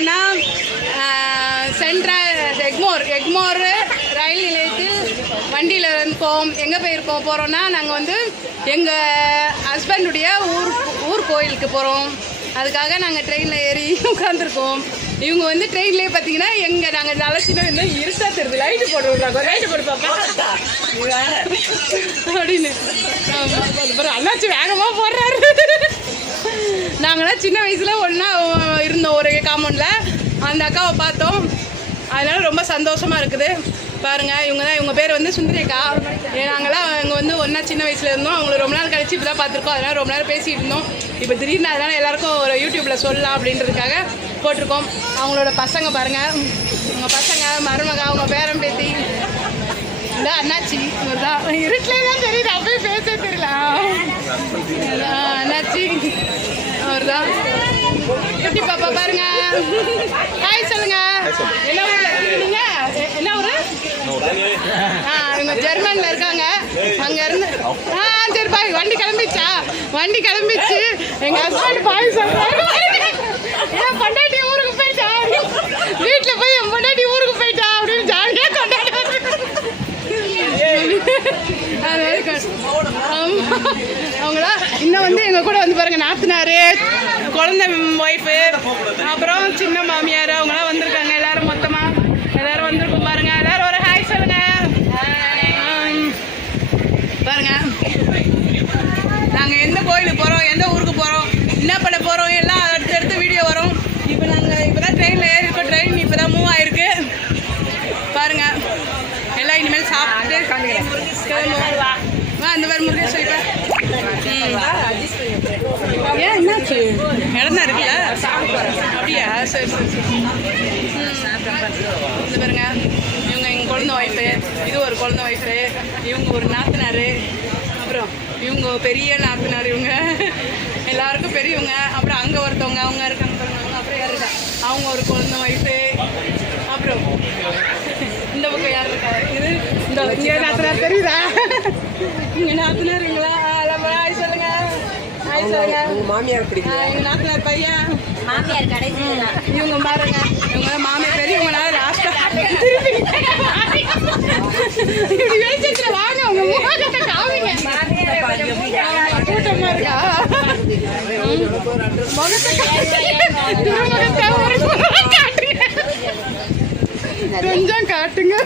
போகிறோன்னா எக்மோர் ரயில் நிலையத்தில் வண்டியில் இருக்கோம். எங்கே போகிறோன்னா நாங்கள் வந்து எங்கள் ஹஸ்பண்டுடைய ஊர் கோயிலுக்கு போகிறோம். அதுக்காக நாங்கள் ட்ரெயினில் ஏறி உட்காந்துருக்கோம். இவங்க வந்து ட்ரெயின்லேயே பார்த்தீங்கன்னா நாங்கள் அலட்சினா என்ன இருட்டா தெரியுது, லைட்டு போடுவாங்க, லைட்டு போட்டு பார்ப்பா அப்படின்னு அண்ணாச்சி வேகமாக போடுறாரு. நாங்களாம் சின்ன வயசில் ஒன்றா இருந்தோம் ஒரு காம்பவுண்டில். அந்த அக்காவை பார்த்தோம், அதனால் ரொம்ப சந்தோஷமாக இருக்குது. பாருங்கள், இவங்க பேர் வந்து சுந்தரிக்கா. நாங்களாம் இங்கே வந்து ஒன்றா சின்ன வயசில் இருந்தோம். அவங்கள ரொம்ப நாள் கழிச்சு இப்போ தான் பார்த்துருக்கோம். அதனால் ரொம்ப நேரம் பேசிகிட்டு இருந்தோம். இப்போ திடீர்னு அதனால் எல்லாேருக்கும் ஒரு யூடியூப்பில் சொல்லலாம் அப்படின்றதுக்காக போட்டிருக்கோம். அவங்களோட பசங்க பாருங்கள், அவங்க பசங்க மருமகா, அவங்க பேரன் பேத்தி, இந்த அண்ணாச்சி தான் இருட்டிலே தான் தெரியுது, அப்படியே பேச தெரியல. அண்ணாச்சி அவர் தான். குட்டி பாப்பா பாருங்க, ஹாய் சொல்லுங்க. என்ன ஊர்ல இருக்கீங்க? என்ன ஊரு? இவங்க ஜெர்மன்ல இருக்காங்க. அங்க இருந்து சரி பாய். வண்டி கிளம்பிச்சு. எங்க ஹஸ்பண்ட் பாய் சொல்றாரு, என் பொண்டாட்டி ஊருக்கு போயிட்டா, வீட்டுல போய் என் பொண்டாட்டி ஊருக்கு போயிட்டா அப்படின்னு ஜாலியா கொண்டாடுவாரு. அவங்களா இன்னும் வந்து எங்க கூட வந்து பாருங்க, நாத்தனாரு, குழந்தை ஒய்ஃபு, அப்புறம் சின்ன மாமியார், அவங்களாம் வந்திருக்காங்க. எல்லாரும் மொத்தமா எல்லாரும் வந்திருக்கோம் பாருங்க. எல்லாரும் ஒரு ஹாய் சொல்லுங்க. பாருங்க, நாங்கள் எந்த கோயிலுக்கு போகிறோம், எந்த ஊருக்கு போகிறோம், என்ன பண்ண போகிறோம் எல்லாம் அடுத்தடுத்து வீடியோ வரும். இப்போ நாங்கள் இப்போ தான் ட்ரெயினில் ஏறி இருக்கோம். ட்ரெயின் இப்போ தான் மூவ் ஆகிருக்கு பாருங்க. எல்லாம் இனிமேல் சாப்பிட்டு அந்த மாதிரி முருகே சொல்லிப்பேன். ஏன் என்னாச்சு? இடம் தான் இருக்குல்ல, அப்படியா? சரி. இந்த பாருங்க, இவங்க எங்கள் குழந்தை ஒய்ஃபு, இது ஒரு குழந்தை ஒய்ஃபு, இவங்க ஒரு நாத்தனார், அப்புறம் இவங்க பெரிய நாத்தனார், இவங்க எல்லாருக்கும் பெரியவங்க. அப்புறம் அங்கே ஒருத்தவங்க அவங்க இருக்காங்க பாருங்க, அப்புறம் யார் இருக்கா, அவங்க ஒரு குழந்தை ஒய்ஃபு. அப்புறம் இந்த பக்கம் யார் இருக்கா? இது இந்த இங்கே நாத்தனார் தெரியுதா? இங்கே நாத்தனாருங்களா? ஹாய் சொல்லுங்க. ஹாய் சொல்லுங்க. மாமியார் பிடிக்கும். எங்கள் நாத்தனார் பையன், மாமியார் கடைசி இவங்க பாருங்க, இவங்க மாமியார் பெரியவங்களால லாஸ்ட்டாக இப்படி வெளிச்சத்தில் வாங்க, அவங்க முகத்தை காமிங்க. கூட்டமாக இருக்கா? முகத்தை திருமுகத்தை ஒரு காட்டுங்க, கொஞ்சம் காட்டுங்க.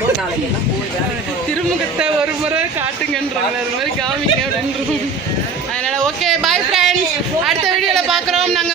திருமுகத்தை ஒரு முறை காட்டுங்கன்றாங்க, அது மாதிரி காமிங்க அப்படின்றோம். அதனால ஓகே, பாய் ஃப்ரெண்ட்ஸ். அடுத்த வீடியோவில் பார்க்குறோம் நாங்கள்.